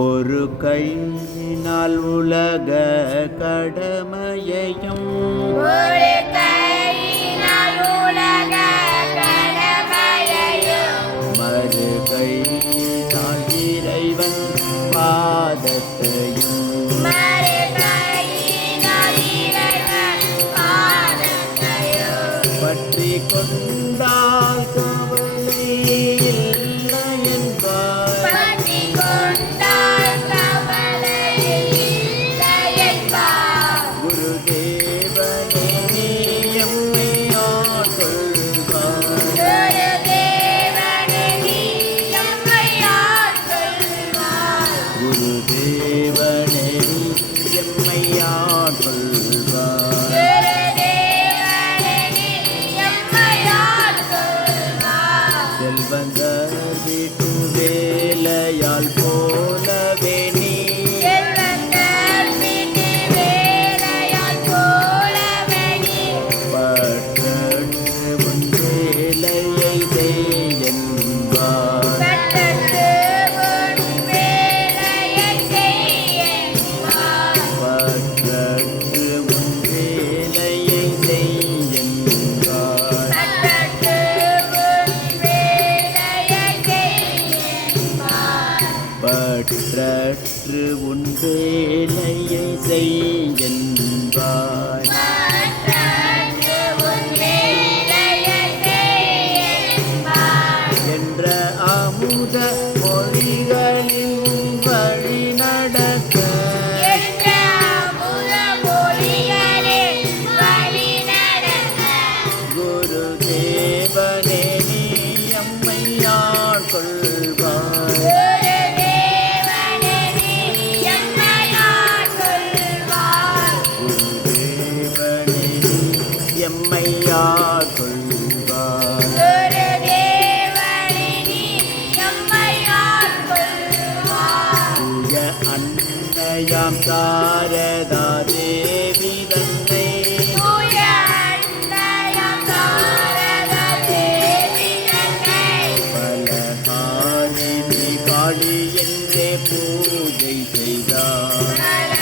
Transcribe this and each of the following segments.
ஒரு கையினால் உலக கடமையையும் ஒன்றற்று உன் வேலையை செய்கின்றார் சாரதா தேவி தன்னை பலகாணி காளி என்றே பூஜை செய்தார்.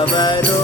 ಅವರೋ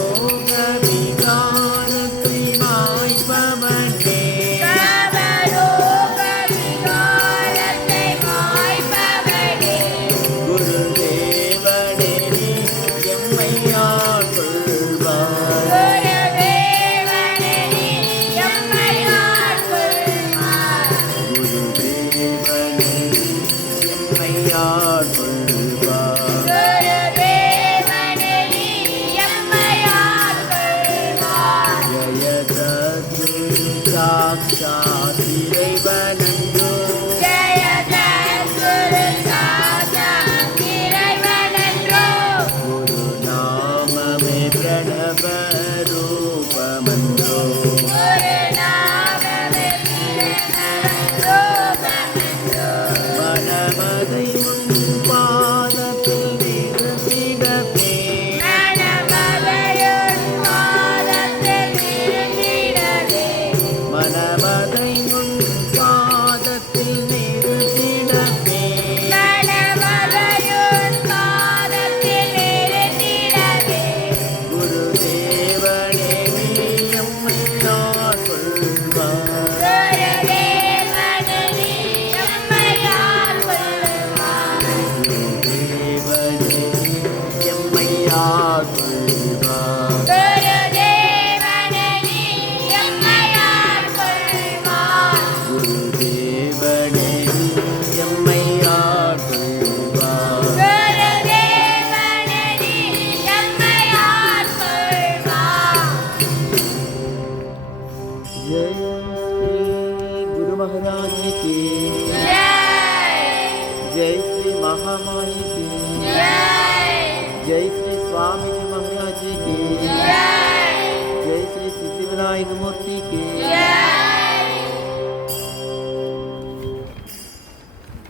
பதை உன் பாதத்தில் நிறுத்திடவே மனமதை जय श्री गुरु महाराज की जय श्री महामाई की जय श्री स्वामी जी महाराज की जय श्री सिद्धिविनायक मूर्ति की